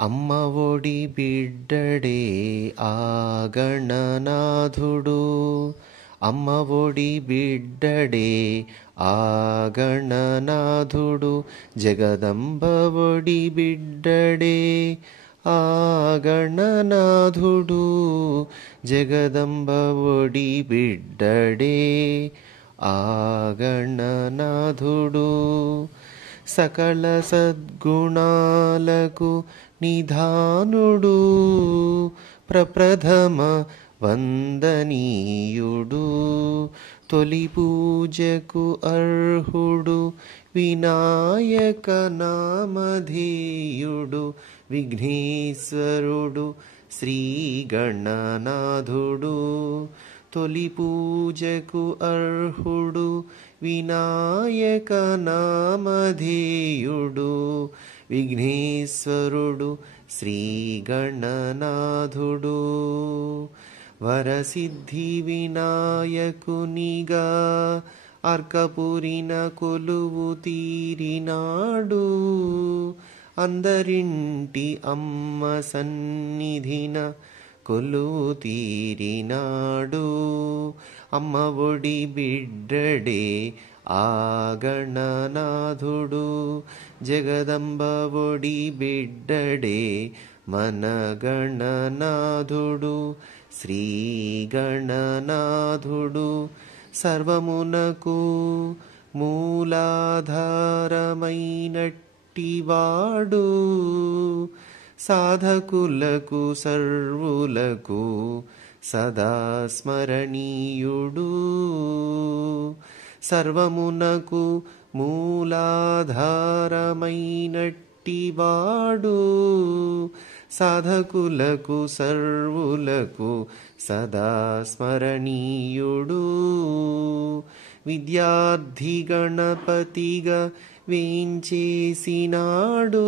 అమ్మ ఒడి బిడ్డడే ఆ గణనాథుడు. అమ్మ ఒడి బిడ్డడే ఆ గణనాథుడు. జగదంబ ఒడి బిడ్డడే ఆ గణనాథుడు. జగదంబ ఒడి బిడ్డడే ఆ గణనాథుడు. సకల సద్గుణాలకు నిధానుడు. ప్రప్రథమ వందనీయుడు. తొలి పూజకు అర్హుడు. వినాయక నామధేయుడు. విఘ్నేశ్వరుడు శ్రీ గణనాథుడు. తొలి పూజకు అర్హుడు. వినాయక నామధేయుడు. విఘ్నేశ్వరుడు శ్రీ గణనాథుడు. వరసిద్ధి వినాయకునిగా అర్కపురిన కొలువు తీరినాడు. అందరింటి అమ్మ సన్నిధిన కొలువు తీరినాడు. అమ్మ ఒడి బిడ్డడే ఆ గణనాథుడు. జగదంబ ఒడి బిడ్డడే మన గణనాథుడు. శ్రీ గణనాథుడు సర్వమునకు మూలాధారమైనట్టివాడు. సాధకులకు సర్వులకు సదా స్మరణీయుడు. సర్వమునకు మూలాధారమైనట్టివాడు. సాధకులకు సర్వులకు సదా స్మరణీయుడు. విద్యార్థి గణపతిగా వేంచేసినాడు.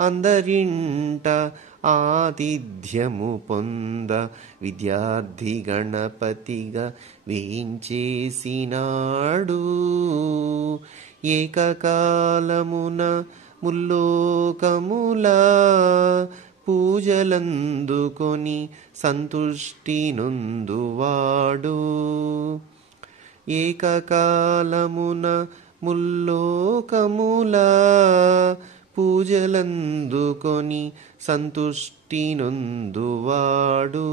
అందరింట ఆతిథ్యము పొంద విద్యార్థి గణపతిగా వేంచేసినాడు. ఏకకాలమున ముల్లోకముల పూజలందుకొని సంతుష్టి నొందువాడు. ఏకకాలమున ముల్లోకముల పూజలందుకొని సంతుష్టి నొందువాడు.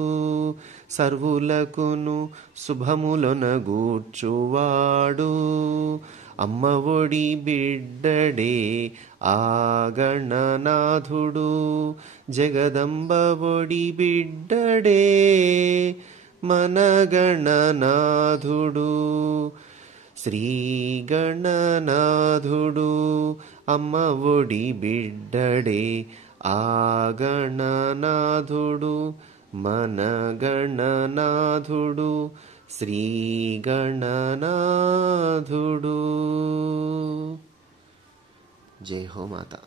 సర్వులకును శుభములొనగూర్చువాడు. అమ్మ ఒడి బిడ్డడే ఆ గణనాథుడు. జగదంబ ఒడి బిడ్డడే మన గణనాథుడు. శ్రీ గణనాథుడు అమ్మ ఒడి బిడ్డడే ఆ గణనాథుడు. మన గణనాథుడు శ్రీ గణనాథుడు. జై హో మాతా.